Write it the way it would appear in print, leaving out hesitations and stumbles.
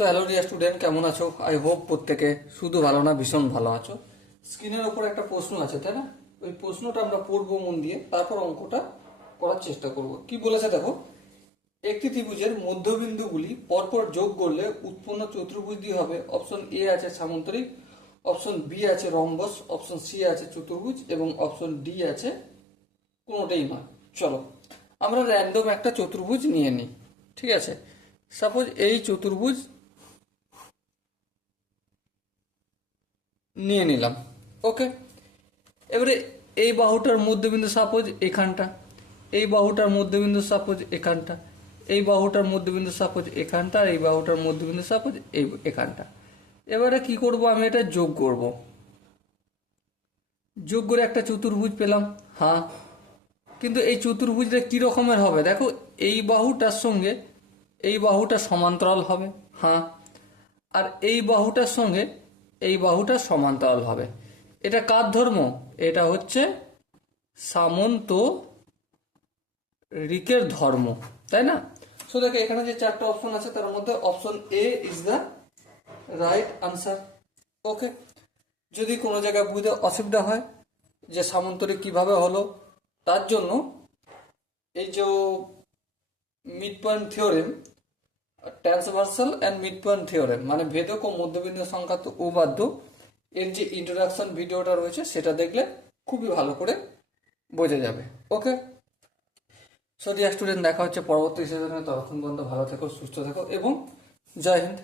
So hello dear student, কেমন আছো? I hope প্রত্যেকে শুধু ভালো না, ভীষণ ভালো আছো। স্ক্রিনের ওপর একটা প্রশ্ন আছে, তাই না? ওই প্রশ্নটা আমরা পড়বো মন দিয়ে, তারপর অঙ্কটা করার চেষ্টা করব। কি বলেছে দেখো, একটি ত্রিভুজের মধ্যবিন্দুগুলি পরপর যোগ করলে উৎপন্ন চতুর্ভুজ দিয়ে হবে। অপশন এ আছে সামান্তরিক, অপশন বি আছে রম্বস, অপশন সি আছে চতুর্ভুজ এবং অপশন ডি আছে কোনোটাই নয়। চলো আমরা র্যান্ডম একটা চতুর্ভুজ নিয়ে নিই। ঠিক আছে, সাপোজ এই চতুর্ভুজ নিয়ে নিলাম। ওকে, এবারে এই বাহুটার মধ্যবিন্দু সাপোজ এখানটা, এই বাহুটার মধ্যবিন্দু সাপোজ এখানটা, এই বাহুটার মধ্যবিন্দু সাপোজ এখানটা, আর এই বাহুটার মধ্যবিন্দু সাপোজ এখানটা। এবারে কি করব, আমি এটা যোগ করব। যোগ করে একটা চতুর্ভুজ পেলাম। হ্যাঁ, কিন্তু এই চতুর্ভুজটা কি রকমের হবে দেখো, এই বাহুটার সঙ্গে এই বাহুটা সমান্তরাল হবে। হ্যাঁ, আর এই বাহুটার সঙ্গে এই বাহুটা সমান্তরাল হবে। এটা কার ধর্ম? এটা হচ্ছে সামন্তরিকের ধর্ম, তাই না? সো দেখো এখানে যে চারটা অপশন আছে তার মধ্যে option A is the right answer. Okay, যদি কোনো জায়গায় বুঝতে অসুবিধা হয় যে সামন্তরিক কিভাবে হলো, তার জন্য এই যে mid point theorem, transversal and mid point theorem, মানে ভেদক ও মধ্যবিন্দু সংক্রান্ত উপপাদ্য, এর যে ইন্ট্রোডাকশন ভিডিওটা রয়েছে সেটা দেখলে খুবই ভালো করে বোঝা যাবে। ওকে, সো ডিয়ার স্টুডেন্ট, দেখা হচ্ছে পরবর্তী সেশনে। ততক্ষণ পর্যন্ত ভালো থেকো, সুস্থ থেকো এবং জয় হিন্দ।